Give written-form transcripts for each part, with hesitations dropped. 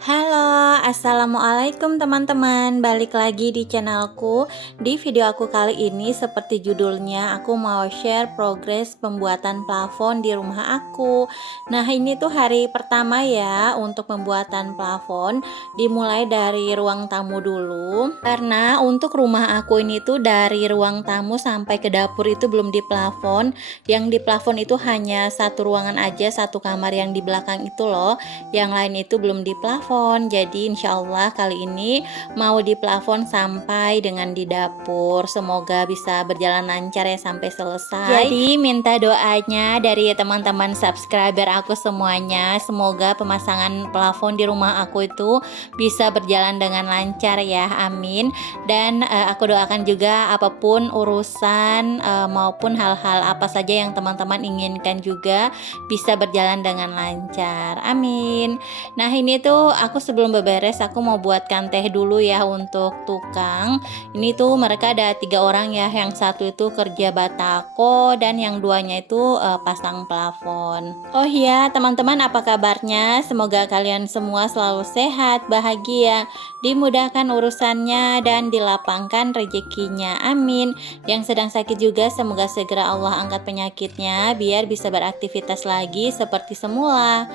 Halo, assalamualaikum teman-teman. Balik lagi di channelku. Di video aku kali ini, seperti judulnya, aku mau share progres pembuatan plafon di rumah aku. Nah, ini tuh hari pertama ya untuk pembuatan plafon. Dimulai dari ruang tamu dulu. Karena untuk rumah aku ini tuh dari ruang tamu sampai ke dapur itu belum di plafon. Yang di plafon itu hanya satu ruangan aja, satu kamar yang di belakang itu loh. Yang lain itu belum di plafon. Jadi insya Allah kali ini mau di plafon sampai dengan di dapur. Semoga bisa berjalan lancar ya sampai selesai. Jadi minta doanya dari teman-teman subscriber aku semuanya. Semoga pemasangan plafon di rumah aku itu bisa berjalan dengan lancar ya, amin. Dan aku doakan juga apapun urusan maupun hal-hal apa saja yang teman-teman inginkan juga bisa berjalan dengan lancar, amin. Nah, ini tuh aku sebelum beberes aku mau buatkan teh dulu ya untuk tukang. Ini tuh mereka ada 3 orang ya, yang satu itu kerja batako dan yang duanya itu pasang plafon. Oh iya teman-teman, apa kabarnya? Semoga kalian semua selalu sehat, bahagia, dimudahkan urusannya dan dilapangkan rezekinya, amin. Yang sedang sakit juga semoga segera Allah angkat penyakitnya biar bisa beraktivitas lagi seperti semula.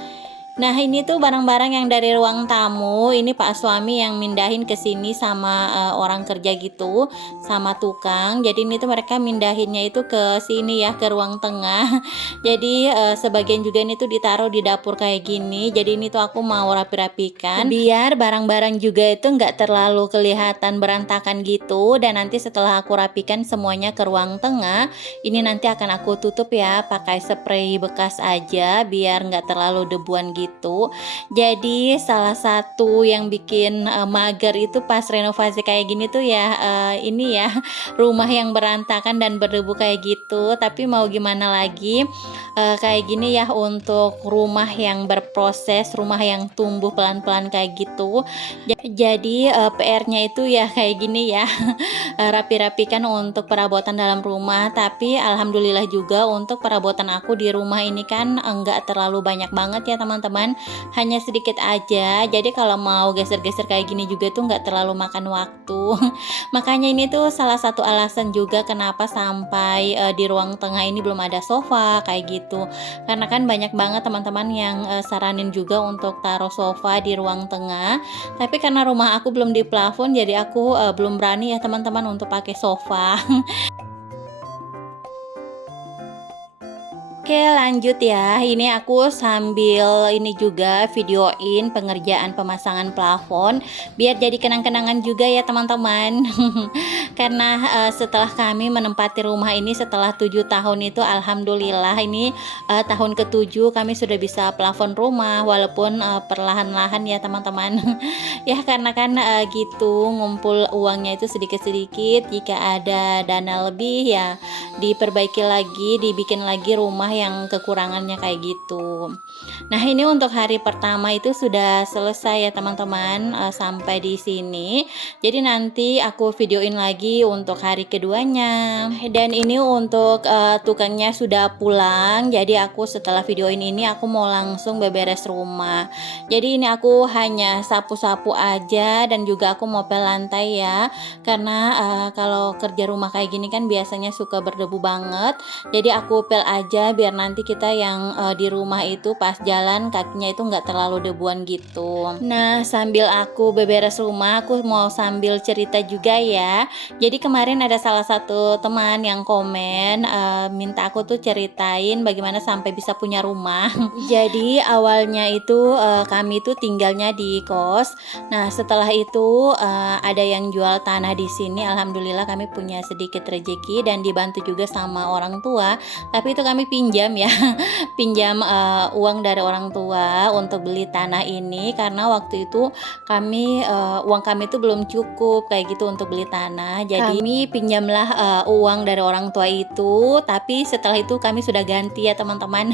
Nah, ini tuh barang-barang yang dari ruang tamu. Ini Pak suami yang mindahin ke sini sama orang kerja gitu, sama tukang. Jadi ini tuh mereka mindahinnya itu ke sini ya, ke ruang tengah. Jadi sebagian juga ini tuh ditaruh di dapur kayak gini. Jadi ini tuh aku mau rapi-rapikan biar barang-barang juga itu nggak terlalu kelihatan berantakan gitu. Dan nanti setelah aku rapikan semuanya ke ruang tengah, ini nanti akan aku tutup ya pakai spray bekas aja biar nggak terlalu debuan gitu. Jadi salah satu yang bikin mager itu pas renovasi kayak gini tuh ya, ini ya, rumah yang berantakan dan berdebu kayak gitu. Tapi mau gimana lagi, kayak gini ya, untuk rumah yang berproses, rumah yang tumbuh pelan-pelan kayak gitu. Jadi PR-nya itu ya kayak gini ya, rapi-rapikan untuk perabotan dalam rumah. Tapi alhamdulillah juga untuk perabotan aku di rumah ini kan enggak terlalu banyak banget ya teman-teman, hanya sedikit aja. Jadi kalau mau geser-geser kayak gini juga tuh enggak terlalu makan waktu. Makanya ini tuh salah satu alasan juga kenapa sampai di ruang tengah ini belum ada sofa kayak gitu. Karena kan banyak banget teman-teman yang saranin juga untuk taruh sofa di ruang tengah. Tapi karena rumah aku belum di plafon, jadi aku belum berani ya teman-teman untuk pakai sofa. Oke, lanjut ya. Ini aku sambil ini juga videoin pengerjaan pemasangan plafon biar jadi kenang-kenangan juga ya teman-teman. Karena setelah kami menempati rumah ini setelah 7 tahun itu alhamdulillah ini tahun ke-7 kami sudah bisa plafon rumah walaupun perlahan-lahan ya teman-teman. Ya karena kan gitu ngumpul uangnya itu sedikit-sedikit, jika ada dana lebih ya diperbaiki lagi, dibikin lagi rumah yang kekurangannya kayak gitu. Nah, ini untuk hari pertama itu sudah selesai ya teman-teman, sampai di sini. Jadi nanti aku videoin lagi untuk hari keduanya. Dan ini untuk tukangnya sudah pulang. Jadi aku setelah videoin ini aku mau langsung beberes rumah. Jadi ini aku hanya sapu-sapu aja dan juga aku mau pel lantai ya. Karena kalau kerja rumah kayak gini kan biasanya suka berdebu banget. Jadi aku pel aja biar nanti kita yang di rumah itu pas jalan kakinya itu nggak terlalu debuan gitu. Nah, sambil aku beberes rumah aku mau sambil cerita juga ya. Jadi kemarin ada salah satu teman yang komen minta aku tuh ceritain bagaimana sampai bisa punya rumah. Jadi awalnya itu kami tuh tinggalnya di kos. Nah, setelah itu ada yang jual tanah di sini. Alhamdulillah kami punya sedikit rezeki dan dibantu juga sama orang tua. Tapi itu kami pinjam ya. Pinjam uang dari orang tua untuk beli tanah ini karena waktu itu kami uang kami itu belum cukup kayak gitu untuk beli tanah. Jadi kami pinjamlah uang dari orang tua itu, tapi setelah itu kami sudah ganti ya teman-teman.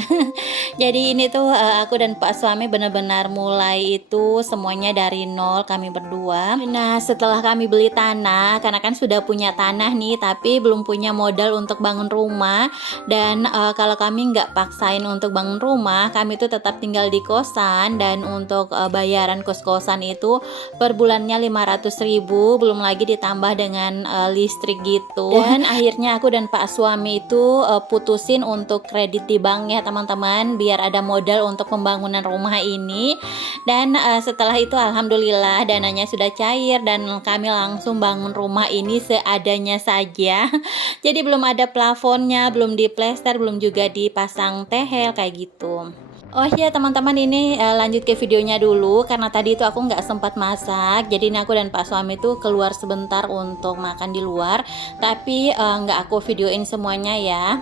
Jadi ini tuh aku dan Pak suami benar-benar mulai itu semuanya dari nol kami berdua. Nah, setelah kami beli tanah, karena kan sudah punya tanah nih tapi belum punya modal untuk bangun rumah. Dan kalau kami kami nggak paksain untuk bangun rumah, kami tuh tetap tinggal di kosan, dan untuk bayaran kos-kosan itu per bulannya 500.000, belum lagi ditambah dengan listrik gitu. Dan akhirnya aku dan Pak suami itu putusin untuk kredit di bank ya teman-teman, biar ada modal untuk pembangunan rumah ini. Dan setelah itu alhamdulillah dananya sudah cair dan kami langsung bangun rumah ini seadanya saja. Jadi belum ada plafonnya, belum diplester, belum juga dipasang tehel kayak gitu. Oh ya teman-teman, ini lanjut ke videonya dulu, karena tadi itu aku nggak sempat masak. Jadi ini aku dan Pak suami tuh keluar sebentar untuk makan di luar, tapi nggak aku videoin semuanya ya.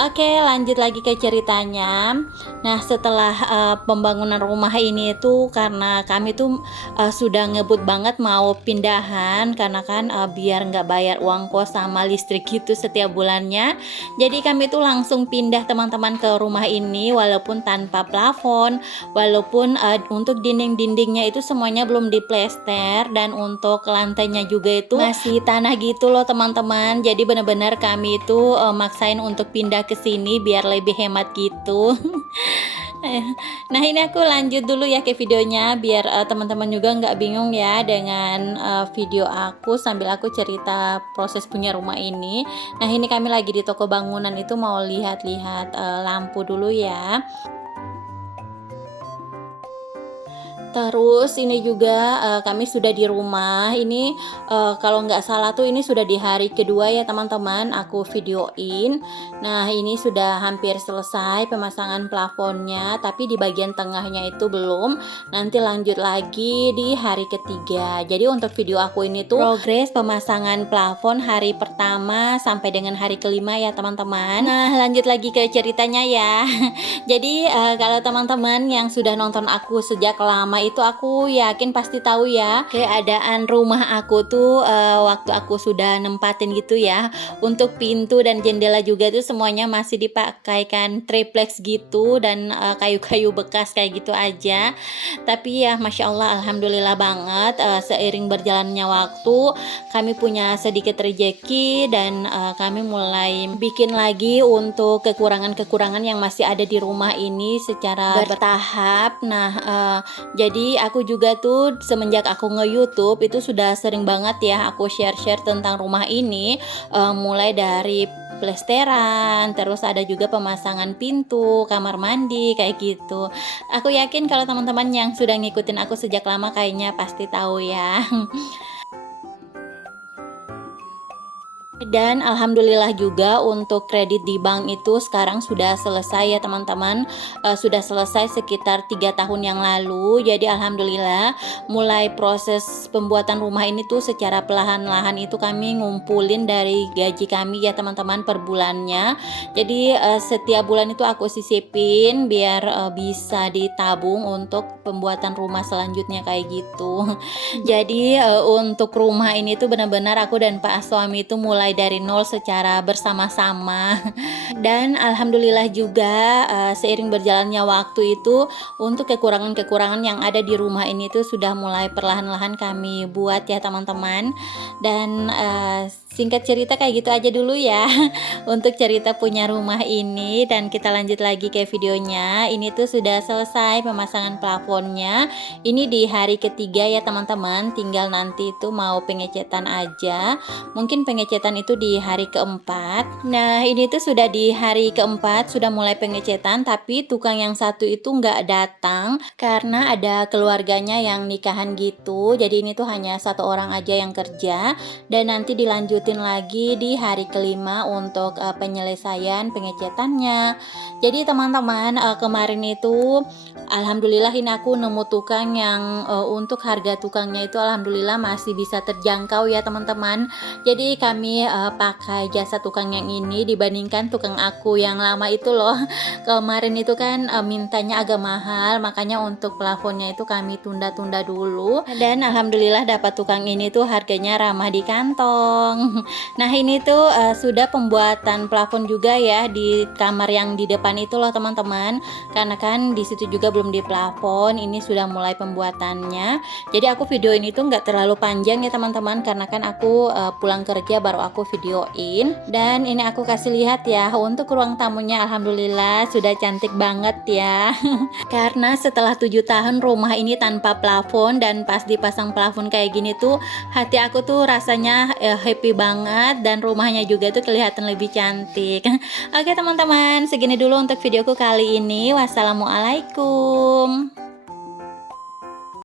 Oke, lanjut lagi ke ceritanya. Nah, setelah pembangunan rumah ini tuh, karena kami tuh sudah ngebut banget mau pindahan, karena kan biar nggak bayar uang kos sama listrik gitu setiap bulannya. Jadi kami tuh langsung pindah teman-teman ke rumah ini, walaupun tanpa plafon, walaupun untuk dinding-dindingnya itu semuanya belum diplester, dan untuk lantainya juga itu masih tanah gitu loh teman-teman. Jadi benar-benar kami itu maksain untuk pindah ke sini biar lebih hemat gitu. Nah, ini aku lanjut dulu ya ke videonya, biar teman-teman juga nggak bingung ya dengan video aku sambil aku cerita proses punya rumah ini. Nah, ini kami lagi di toko bangunan itu mau lihat-lihat lampu dulu ya. Terus ini juga kami sudah di rumah ini, kalau nggak salah tuh ini sudah di hari kedua ya teman-teman aku videoin. Nah, ini sudah hampir selesai pemasangan plafonnya, tapi di bagian tengahnya itu belum. Nanti lanjut lagi di hari ketiga. Jadi untuk video aku ini tuh progres pemasangan plafon hari pertama sampai dengan hari kelima ya teman-teman. Nah, lanjut lagi ke ceritanya ya. Jadi kalau teman-teman yang sudah nonton aku sejak lama itu, aku yakin pasti tahu ya keadaan rumah aku tuh waktu aku sudah nempatin gitu ya. Untuk pintu dan jendela juga tuh semuanya masih dipakaikan triplex gitu, dan kayu-kayu bekas kayak gitu aja. Tapi ya Masya Allah, alhamdulillah banget, seiring berjalannya waktu kami punya sedikit rejeki, dan kami mulai bikin lagi untuk kekurangan-kekurangan yang masih ada di rumah ini secara bertahap. Nah, jadi aku juga tuh semenjak aku nge-YouTube itu sudah sering banget ya aku share-share tentang rumah ini, mulai dari plesteran, terus ada juga pemasangan pintu, kamar mandi kayak gitu. Aku yakin kalau teman-teman yang sudah ngikutin aku sejak lama kayaknya pasti tahu ya. Dan alhamdulillah juga untuk kredit di bank itu sekarang sudah selesai ya teman-teman. Sudah selesai sekitar 3 tahun yang lalu. Jadi alhamdulillah mulai proses pembuatan rumah ini tuh secara perlahan-lahan itu kami ngumpulin dari gaji kami ya teman-teman per bulannya. Jadi setiap bulan itu aku sisipin biar bisa ditabung untuk pembuatan rumah selanjutnya kayak gitu. Jadi untuk rumah ini tuh benar-benar aku dan Pak suami itu mulai dari nol secara bersama-sama. Dan alhamdulillah juga seiring berjalannya waktu itu, untuk kekurangan-kekurangan yang ada di rumah ini tuh sudah mulai perlahan-lahan kami buat ya teman-teman. Dan singkat cerita kayak gitu aja dulu ya untuk cerita punya rumah ini. Dan kita lanjut lagi ke videonya. Ini tuh sudah selesai pemasangan plafonnya. Ini di hari ketiga ya teman-teman, tinggal nanti itu mau pengecetan aja. Mungkin pengecetan itu di hari keempat. Nah, ini tuh sudah di hari keempat, sudah mulai pengecetan, tapi tukang yang satu itu nggak datang karena ada keluarganya yang nikahan gitu. Jadi ini tuh hanya satu orang aja yang kerja, dan nanti dilanjutin lagi di hari kelima untuk penyelesaian pengecetannya. Jadi teman-teman, kemarin itu alhamdulillah ini aku nemu tukang yang untuk harga tukangnya itu alhamdulillah masih bisa terjangkau ya teman-teman. Jadi kami pakai jasa tukang yang ini dibandingkan tukang aku yang lama itu loh. Kemarin itu kan mintanya agak mahal, makanya untuk plafonnya itu kami tunda-tunda dulu. Dan alhamdulillah dapat tukang ini tuh harganya ramah di kantong. Nah ini tuh sudah pembuatan plafon juga ya di kamar yang di depan itu loh teman-teman. Karena kan di situ juga belum di plafon, ini sudah mulai pembuatannya. Jadi aku video ini tuh nggak terlalu panjang ya teman-teman, karena kan aku pulang kerja baru aku videoin. Dan ini aku kasih lihat ya untuk ruang tamunya, alhamdulillah sudah cantik banget ya. Karena setelah 7 tahun rumah ini tanpa plafon, dan pas dipasang plafon kayak gini tuh hati aku tuh rasanya happy banget, dan rumahnya juga tuh kelihatan lebih cantik. Oke teman-teman, segini dulu untuk videoku kali ini. Wassalamualaikum.